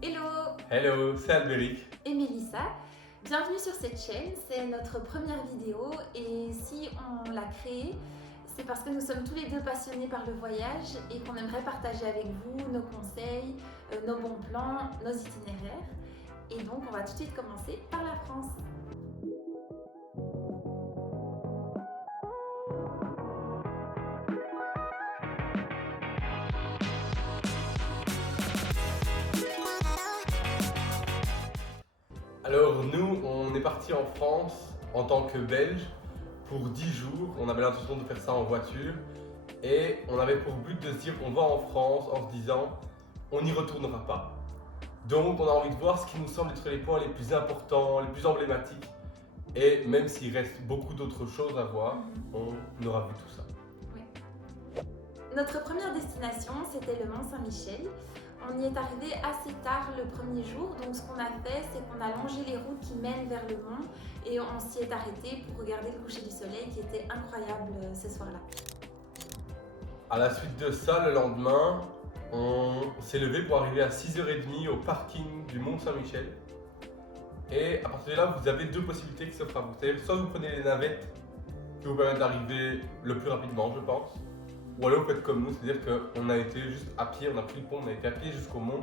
Hello Hello, c'est Albéric. et Mélissa, bienvenue sur cette chaîne, c'est notre première vidéo et si on l'a créée, c'est parce que nous sommes tous les deux passionnés par le voyage et qu'on aimerait partager avec vous nos conseils, nos bons plans, nos itinéraires. Et donc on va tout de suite commencer par la France. Alors nous, on est parti en France en tant que Belge pour 10 jours. On avait l'intention de faire ça en voiture et on avait pour but de se dire on va en France en se disant on n'y retournera pas. Donc on a envie de voir ce qui nous semble être les points les plus importants, les plus emblématiques. Et même s'il reste beaucoup d'autres choses à voir, on aura vu tout ça. Notre première destination, c'était le Mont Saint-Michel. On y est arrivé assez tard le premier jour, donc ce qu'on a fait, c'est qu'on a longé les routes qui mènent vers le mont et on s'y est arrêté pour regarder le coucher du soleil qui était incroyable ce soir-là. À la suite de ça, le lendemain, on s'est levé pour arriver à 6h30 au parking du Mont Saint-Michel. Et à partir de là, vous avez deux possibilités qui s'offrent à vous. C'est-à-dire, soit vous prenez les navettes qui vous permettent d'arriver le plus rapidement, je pense. Ou alors vous faites comme nous, c'est-à-dire qu'on a été juste à pied, on a pris le pont, on a été à pied jusqu'au mont.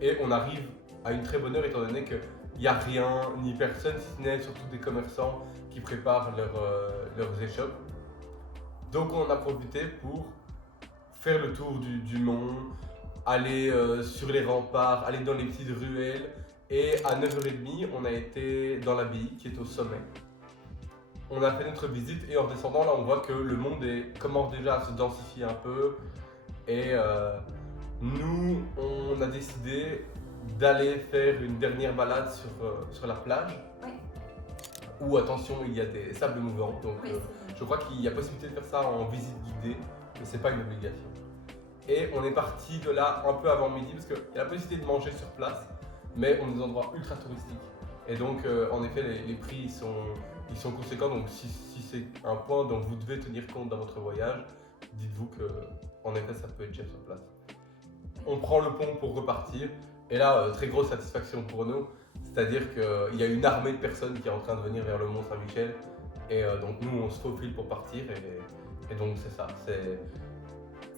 Et on arrive à une très bonne heure étant donné qu'il n'y a rien ni personne, si ce n'est surtout des commerçants qui préparent leurs échoppes. Donc on en a profité pour faire le tour du mont, aller sur les remparts, aller dans les petites ruelles. Et à 9h30, on a été dans l'abbaye qui est au sommet. On a fait notre visite et en descendant, là on voit que le monde commence déjà à se densifier un peu. Et nous, on a décidé d'aller faire une dernière balade sur la plage. Oui. Où, attention, il y a des sables mouvants. Donc Oui, je crois qu'il y a possibilité de faire ça en visite guidée, mais c'est pas une obligation. Et on est parti de là un peu avant midi parce qu'il y a la possibilité de manger sur place, mais on est dans des endroits ultra touristiques. Et donc, en effet, les prix ils sont conséquents. Donc, si c'est un point dont vous devez tenir compte dans votre voyage, dites-vous que, en effet, ça peut être cher sur place. On prend le pont pour repartir. Et là, très grosse satisfaction pour nous. C'est-à-dire qu'il y a une armée de personnes qui est en train de venir vers le Mont Saint-Michel. Et donc, nous, on se faufile pour partir. Et donc, c'est ça.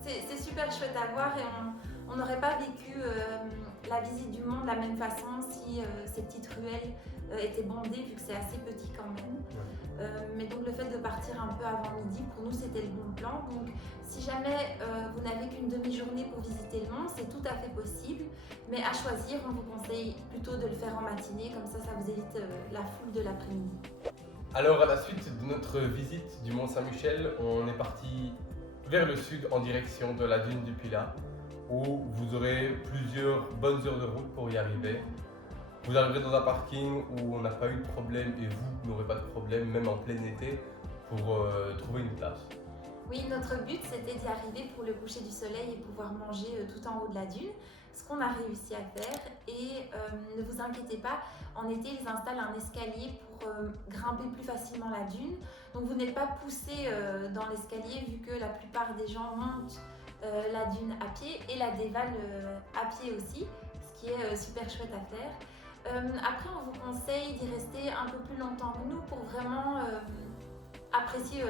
C'est super chouette à voir et on n'aurait pas vécu la visite du mont de la même façon si ces petites ruelles étaient bondées vu que c'est assez petit quand même. Mais donc le fait de partir un peu avant midi, pour nous c'était le bon plan. Donc si jamais vous n'avez qu'une demi-journée pour visiter le mont, c'est tout à fait possible. Mais à choisir, on vous conseille plutôt de le faire en matinée, comme ça vous évite la foule de l'après-midi. Alors, à la suite de notre visite du Mont Saint-Michel, on est parti vers le sud en direction de la dune du Pilat, où vous aurez plusieurs bonnes heures de route pour y arriver. Vous arriverez dans un parking où on n'a pas eu de problème et vous n'aurez pas de problème, même en plein été, pour trouver une place. Oui, notre but c'était d'y arriver pour le coucher du soleil et pouvoir manger tout en haut de la dune, ce qu'on a réussi à faire. Et ne vous inquiétez pas, en été ils installent un escalier pour grimper plus facilement la dune. Donc vous n'êtes pas poussé dans l'escalier vu que la plupart des gens montent la dune à pied et la dévalent à pied aussi, ce qui est super chouette à faire. Après on vous conseille d'y rester un peu plus longtemps que nous pour vraiment apprécier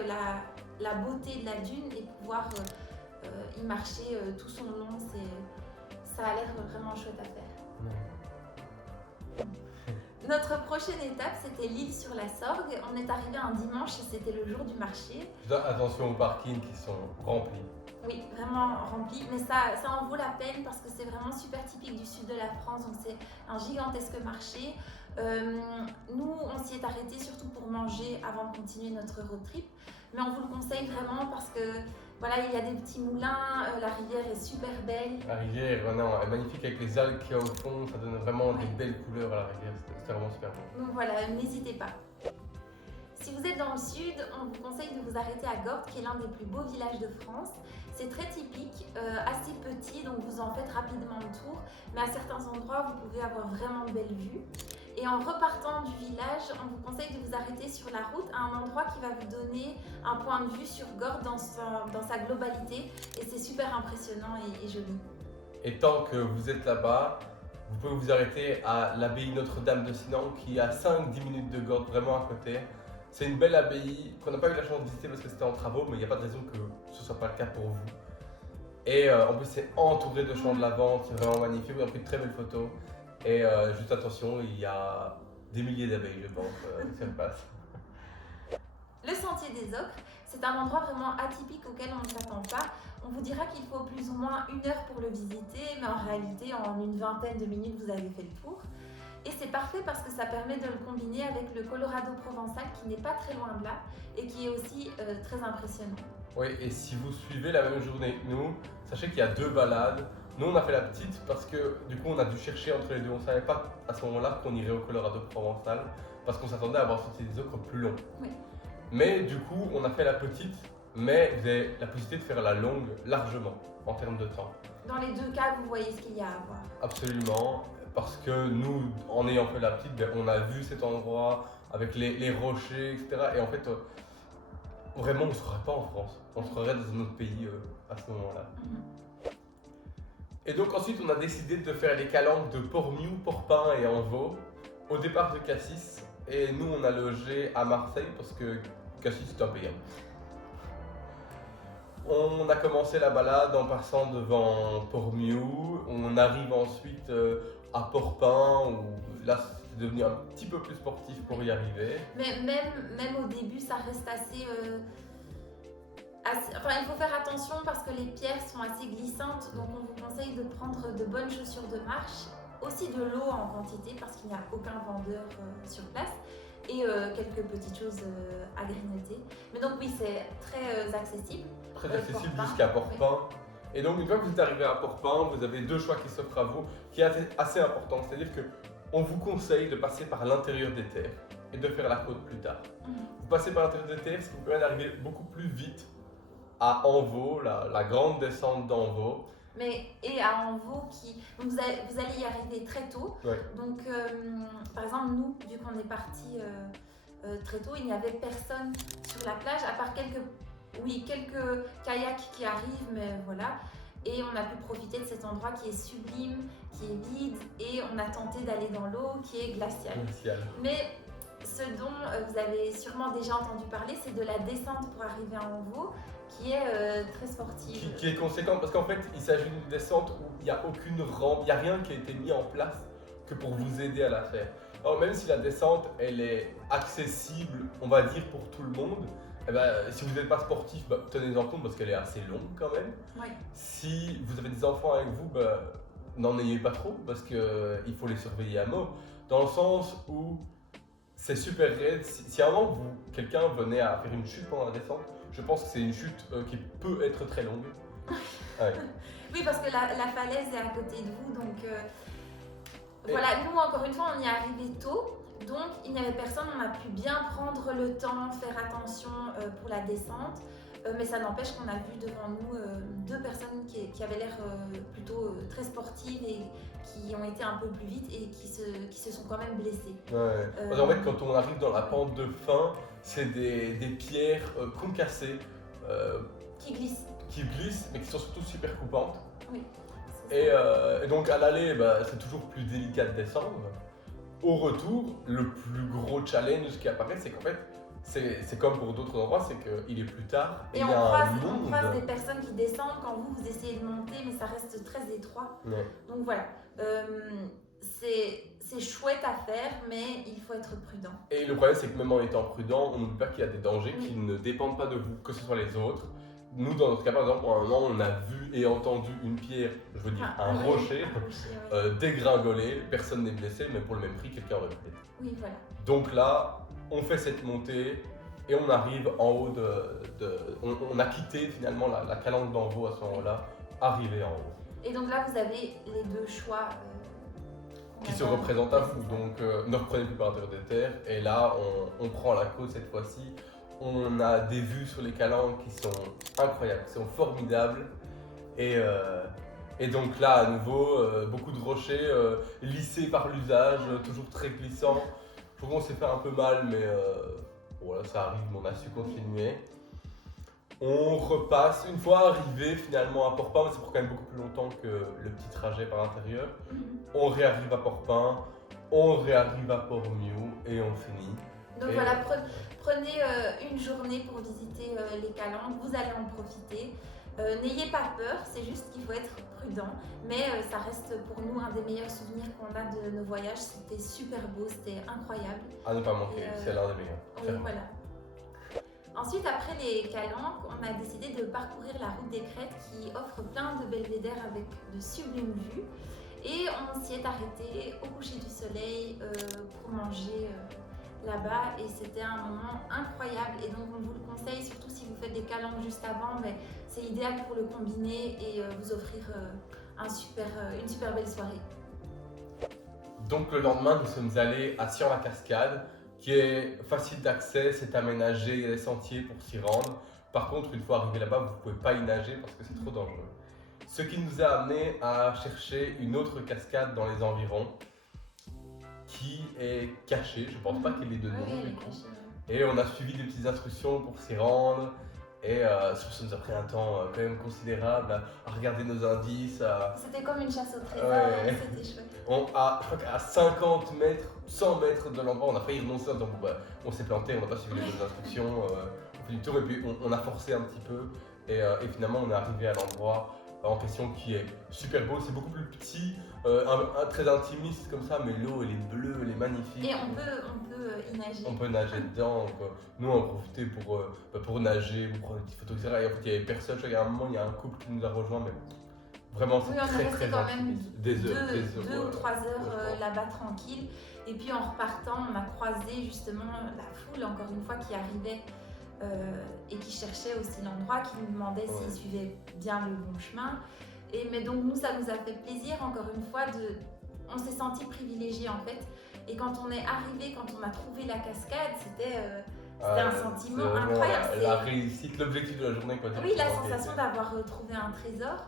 la beauté de la dune et pouvoir y marcher tout son long. Ça a l'air vraiment chouette à faire. Notre prochaine étape, c'était l'île sur la Sorgue. On est arrivé un dimanche et c'était le jour du marché. Attention aux parkings qui sont remplis. Oui, vraiment rempli, mais ça en vaut la peine parce que c'est vraiment super typique du sud de la France, donc c'est un gigantesque marché. Nous, on s'y est arrêté surtout pour manger avant de continuer notre road trip, mais on vous le conseille vraiment parce que voilà, il y a des petits moulins, la rivière est super belle. La rivière non, est magnifique avec les algues qu'il y a au fond, ça donne vraiment des belles couleurs à la rivière, c'était vraiment super beau. Donc voilà, n'hésitez pas. Si vous êtes dans le sud, on vous conseille de vous arrêter à Gordes, qui est l'un des plus beaux villages de France. C'est très typique, assez petit, donc vous en faites rapidement le tour, mais à certains endroits, vous pouvez avoir vraiment de belles vues. Et en repartant du village, on vous conseille de vous arrêter sur la route à un endroit qui va vous donner un point de vue sur Gordes dans sa globalité, et c'est super impressionnant et joli. Et tant que vous êtes là-bas, Vous pouvez vous arrêter à l'abbaye Notre-Dame de Sinan qui est à 5-10 minutes de Gordes, vraiment à côté. C'est une belle abbaye qu'on n'a pas eu la chance de visiter parce que c'était en travaux, mais il n'y a pas de raison que ce ne soit pas le cas pour vous. Et en plus, c'est entouré de champs de lavande, c'est vraiment magnifique. Vous avez pris de très belles photos. Et juste attention, il y a des milliers d'abeilles, je pense, sur place. Le sentier des Ocres, c'est un endroit vraiment atypique auquel on ne s'attend pas. On vous dira qu'il faut plus ou moins 1 heure pour le visiter, mais en réalité, en une vingtaine de minutes, vous avez fait le tour. Et c'est parfait parce que ça permet de le combiner avec le Colorado provençal qui n'est pas très loin de là et qui est aussi très impressionnant. Oui, et si vous suivez la même journée que nous, sachez qu'il y a 2 balades. Nous, on a fait la petite parce que du coup, on a dû chercher entre les deux. On ne savait pas à ce moment-là qu'on irait au Colorado provençal parce qu'on s'attendait à avoir un sentier des Ocres plus long. Oui. Mais du coup, on a fait la petite, mais vous avez la possibilité de faire la longue largement en termes de temps. Dans les 2 cas, vous voyez ce qu'il y a à voir. Absolument, parce que nous, en ayant fait la petite, on a vu cet endroit avec les rochers, etc. Et en fait, vraiment, on ne se croirait pas en France. On se croirait dans un autre pays à ce moment-là. Et donc ensuite, on a décidé de faire les calanques de Port-Miou, Port-Pin et Envaux au départ de Cassis. Et nous, on a logé à Marseille parce que Cassis, c'est un payant. On a commencé la balade en passant devant Port-Miou. On arrive ensuite à Port-Pin où là, c'est devenu un petit peu plus sportif pour y arriver. Mais même au début, ça reste assez... Enfin, il faut faire attention parce que les pierres sont assez glissantes, donc on vous conseille de prendre de bonnes chaussures de marche, aussi de l'eau en quantité parce qu'il n'y a aucun vendeur sur place et quelques petites choses à grignoter. Mais donc oui, c'est très accessible. Très accessible Port-Pin, jusqu'à Port-Pin. Oui. Et donc une fois que vous êtes arrivé à Port-Pin, vous avez 2 choix qui s'offrent à vous, qui est assez important. C'est-à-dire qu'on vous conseille de passer par l'intérieur des terres et de faire la côte plus tard. Vous passez par l'intérieur des terres, ce qui vous permet d'arriver beaucoup plus vite à Envaux, la grande descente d'Envaux. Et à Envaux, vous allez y arriver très tôt. Ouais. Donc, par exemple, nous, vu qu'on est parti très tôt, il n'y avait personne sur la plage, à part quelques kayaks qui arrivent, mais voilà. Et on a pu profiter de cet endroit qui est sublime, qui est vide, et on a tenté d'aller dans l'eau qui est glaciale. Mais ce dont vous avez sûrement déjà entendu parler, c'est de la descente pour arriver à Envaux, qui est très sportive. Qui est conséquente parce qu'en fait, il s'agit d'une descente où il n'y a aucune rampe, il n'y a rien qui a été mis en place que pour vous aider à la faire. Alors même si la descente, elle est accessible, on va dire, pour tout le monde, eh ben, si vous n'êtes pas sportif, tenez-en compte parce qu'elle est assez longue quand même. Oui. Si vous avez des enfants avec vous, n'en ayez pas trop parce qu'il faut les surveiller à mort. Dans le sens où c'est super raide. Si à un moment quelqu'un venait à faire une chute pendant la descente, je pense que c'est une chute qui peut être très longue. Ouais. Oui, parce que la falaise est à côté de vous, donc voilà. Nous, encore une fois, on y est arrivé tôt, donc il n'y avait personne. On a pu bien prendre le temps, faire attention pour la descente, mais ça n'empêche qu'on a vu devant nous 2 personnes qui avaient l'air plutôt très sportives et qui ont été un peu plus vite et qui se sont quand même blessées. Ouais. En fait, quand on arrive dans la pente de fin, c'est des pierres concassées qui glissent, mais qui sont surtout super coupantes. Oui. Et donc à l'aller, c'est toujours plus délicat de descendre. Au retour, le plus gros challenge qui apparaît, c'est qu'en fait, c'est comme pour d'autres endroits, c'est qu'il est plus tard et il on y a croise des personnes qui descendent quand vous essayez de monter, mais ça reste très étroit. Ouais. Donc voilà, c'est chouette à faire, mais il faut être prudent. Et le problème, c'est que même en étant prudent, on n'oublie pas qu'il y a des dangers qui ne dépendent pas de vous, que ce soit les autres. Nous, dans notre cas, par exemple, à un moment, on a vu et entendu une pierre, je veux dire un rocher, dégringoler. Personne n'est blessé, mais pour le même prix, quelqu'un aurait pu l'être. Oui, voilà. Donc là, on fait cette montée et on arrive en haut on a quitté finalement la calanque d'Envaux à ce moment-là, arrivé en haut. Et donc là, vous avez les 2 choix qui se représentent à vous. Donc ne reprenez plus par l'intérieur des terres. Et là, on prend la côte cette fois-ci. On a des vues sur les calanques qui sont incroyables, qui sont formidables. Et donc là, à nouveau, beaucoup de rochers lissés par l'usage, toujours très glissants. Je trouve qu'on s'est fait un peu mal, mais voilà, ça arrive, mais on a su continuer. On repasse, une fois arrivé finalement à Port-Pain, mais ça prend quand même beaucoup plus longtemps que le petit trajet par l'intérieur. On réarrive à Port-Pain, on réarrive à Port-Miou et on finit. Donc Et- voilà, prenez une journée pour visiter les Calanques, vous allez en profiter. N'ayez pas peur, c'est juste qu'il faut être prudent, mais ça reste pour nous un des meilleurs souvenirs qu'on a de nos voyages. C'était super beau, c'était incroyable. À ne pas manquer, Et, c'est l'un des meilleurs. Oui, clairement. voilà. Ensuite, après les Calanques, on a décidé de parcourir la route des Crêtes qui offre plein de belvédères avec de sublimes vues. Et on s'y est arrêté au coucher du soleil pour manger là-bas. Et c'était un moment incroyable. Et donc, on vous le conseille, surtout si vous faites des Calanques juste avant. Mais c'est idéal pour le combiner et vous offrir une super belle soirée. Donc le lendemain, nous sommes allés à Sion-la-Cascade, qui est facile d'accès, c'est aménagé, il y a des sentiers pour s'y rendre. Par contre, une fois arrivé là-bas, vous ne pouvez pas y nager parce que c'est trop dangereux. Ce qui nous a amené à chercher une autre cascade dans les environs, qui est cachée, je ne pense pas qu'elle ait de nom Oui, elle du est coup. cachée. Et on a suivi des petites instructions pour s'y rendre. Et ça nous a pris un temps quand même considérable à regarder nos indices, C'était comme une chasse au trésor, Ouais. c'était chouette. je crois qu'à 50 mètres, 100 mètres de l'endroit, on a failli renoncer, donc on s'est planté, on n'a pas suivi les bonnes instructions, on fait du tour et puis on a forcé un petit peu et finalement on est arrivé à l'endroit en question qui est super beau, c'est beaucoup plus petit, très intimiste comme ça, mais l'eau elle est bleue, elle est magnifique. Et on peut y nager. On peut nager dedans, donc, nous on a profité pour nager, pour prendre des petites photos, etc. Et en fait il n'y avait personne, je crois qu'à un moment il y a un couple qui nous a rejoints, mais vraiment c'est Oui, on est très resté très quand même intimiste. Des heures, deux ou 3 heures je crois. là-bas tranquille. Et puis en repartant, on a croisé justement la foule, encore une fois, qui arrivait et qui cherchait aussi l'endroit, qui nous demandait s'ils suivaient bien le bon chemin. Mais donc nous, ça nous a fait plaisir, encore une fois, on s'est senti privilégié en fait. Et quand on est arrivé, quand on a trouvé la cascade, c'était un sentiment c'est vraiment incroyable. la réussite, l'objectif de la journée. Quoi, Oui, la directement, sensation d'avoir trouvé un trésor.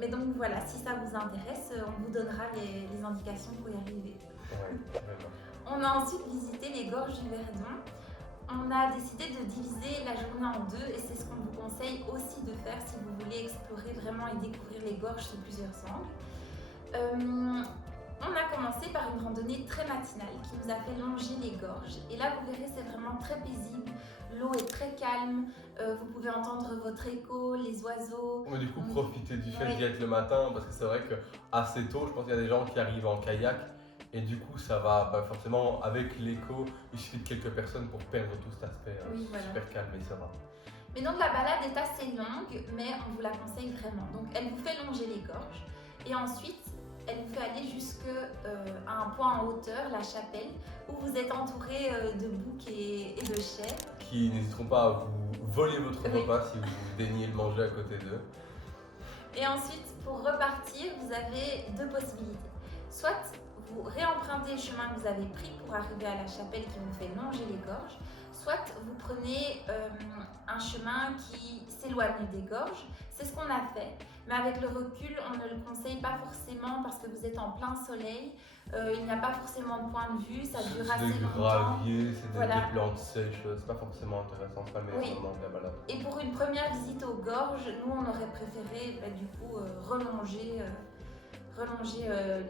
Mais donc voilà, si ça vous intéresse, on vous donnera les indications pour y arriver. Ouais, vraiment. On a ensuite visité les gorges du Verdon. On a décidé de diviser la journée en deux et c'est ce qu'on vous conseille aussi de faire si vous voulez explorer vraiment et découvrir les gorges sous plusieurs angles. On a commencé par une randonnée très matinale qui nous a fait longer les gorges. Et là, vous verrez, c'est vraiment très paisible. L'eau est très calme. Vous pouvez entendre votre écho, les oiseaux. Mais du coup, profitez du fait Ouais. d'y être le matin parce que c'est vrai que assez tôt, je pense qu'il y a des gens qui arrivent en kayak et du coup, ça va forcément avec l'écho. Il suffit de quelques personnes pour perdre tout cet aspect Oui, voilà. super calme et serein. Mais donc la balade est assez longue, mais on vous la conseille vraiment. Donc elle vous fait longer les gorges et ensuite elle vous fait aller jusqu'à un point en hauteur, la chapelle, où vous êtes entouré de boucs et de chèvres. Qui n'hésiteront pas à vous voler votre Oui. repas si vous daignez le manger à côté d'eux. Et ensuite, pour repartir, vous avez deux possibilités. Soit vous réempruntez le chemin que vous avez pris pour arriver à la chapelle qui vous fait longer les gorges, soit vous prenez un chemin qui s'éloigne des gorges. C'est ce qu'on a fait, mais avec le recul, on ne le conseille pas forcément parce que vous êtes en plein soleil. Il n'y a pas forcément de point de vue, ça dure C'est assez des longtemps. graviers, c'est Voilà. des plantes sèches, c'est pas forcément intéressant, c'est pas le meilleur Oui. moment de la balade. Et pour une première visite aux gorges, nous on aurait préféré du coup relonger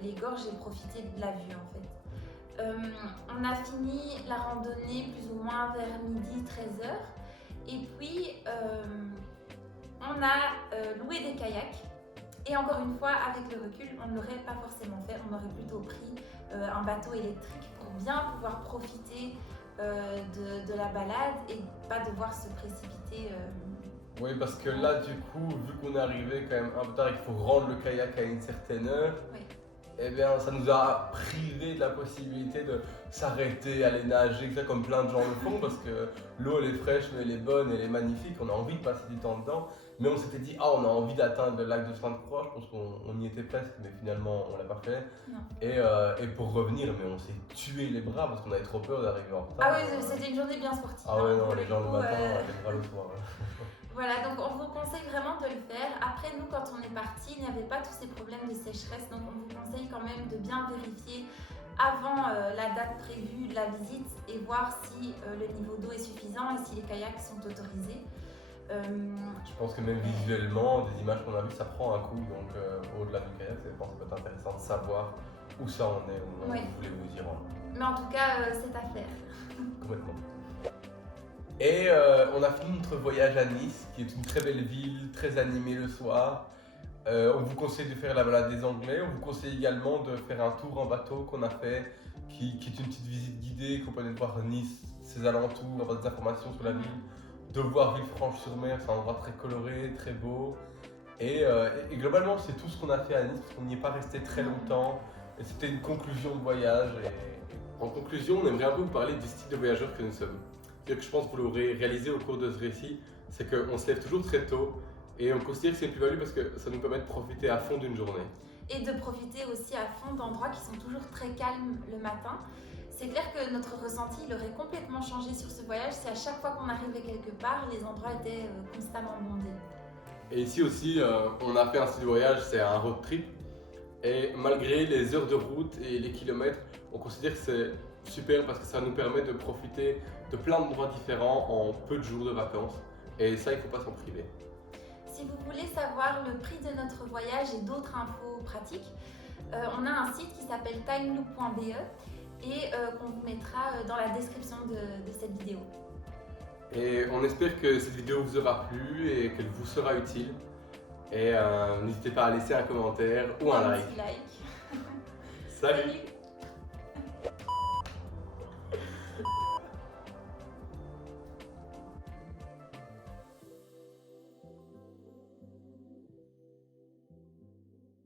les gorges et profiter de la vue en fait. On a fini la randonnée plus ou moins vers midi, 13h. Et puis on a loué des kayaks. Et encore une fois, avec le recul, on ne l'aurait pas forcément fait. On aurait plutôt pris un bateau électrique pour bien pouvoir profiter de la balade et pas devoir se précipiter. Oui, parce que là, du coup, vu qu'on est arrivé quand même un peu tard et qu'il faut rendre le kayak à une certaine heure, Oui. eh bien, ça nous a privé de la possibilité de s'arrêter, aller nager, etc., comme plein de gens le font, parce que l'eau, elle est fraîche, mais elle est bonne, elle est magnifique, on a envie de passer du temps dedans. Mais on s'était dit, on a envie d'atteindre le lac de Sainte-Croix, je pense qu'on y était presque, mais finalement, on l'a pas fait. Non. Et pour revenir, mais on s'est tué les bras parce qu'on avait trop peur d'arriver en retard. Ah oui, c'était une journée bien sportive. Ah ouais, hein, non, pour les le gens le coup, matin, les bras le soir. Voilà, donc on vous conseille vraiment de le faire. Après, nous, quand on est parti, il n'y avait pas tous ces problèmes de sécheresse, donc on vous conseille quand même de bien vérifier avant la date prévue de la visite et voir si le niveau d'eau est suffisant et si les kayaks sont autorisés. Je pense que même visuellement, des images qu'on a vues, ça prend un coup. Donc au-delà du kayak, je pense que ça peut être intéressant de savoir où ça en est, où Oui. vous voulez vous y rendre. Mais en tout cas, c'est à faire. Complètement. Et on a fini notre voyage à Nice, qui est une très belle ville, très animée le soir. On vous conseille de faire la balade des Anglais. On vous conseille également de faire un tour en bateau qu'on a fait, qui est une petite visite guidée, qu'on peut aller voir Nice, ses alentours, avoir des informations sur la ville, de voir Villefranche-sur-Mer, c'est un endroit très coloré, très beau. Et globalement, c'est tout ce qu'on a fait à Nice, parce qu'on n'y est pas resté très longtemps. Et c'était une conclusion de voyage. Et en conclusion, on aimerait un peu vous parler du style de voyageurs que nous sommes. Ce que je pense que vous l'aurez réalisé au cours de ce récit, c'est qu'on se lève toujours très tôt. Et on considère que c'est une plus-value parce que ça nous permet de profiter à fond d'une journée. Et de profiter aussi à fond d'endroits qui sont toujours très calmes le matin. C'est clair que notre ressenti il aurait complètement changé sur ce voyage si à chaque fois qu'on arrivait quelque part, les endroits étaient constamment bondés. Et ici aussi, on a fait un style de voyage, c'est un road trip. Et malgré les heures de route et les kilomètres, on considère que c'est super parce que ça nous permet de profiter de plein d'endroits différents en peu de jours de vacances. Et ça, il ne faut pas s'en priver. Si vous voulez savoir le prix de notre voyage et d'autres infos pratiques, on a un site qui s'appelle timeloop.be et qu'on vous mettra dans la description de cette vidéo. Et on espère que cette vidéo vous aura plu et qu'elle vous sera utile. Et n'hésitez pas à laisser un commentaire ou un like. Petit like. Salut. Salut.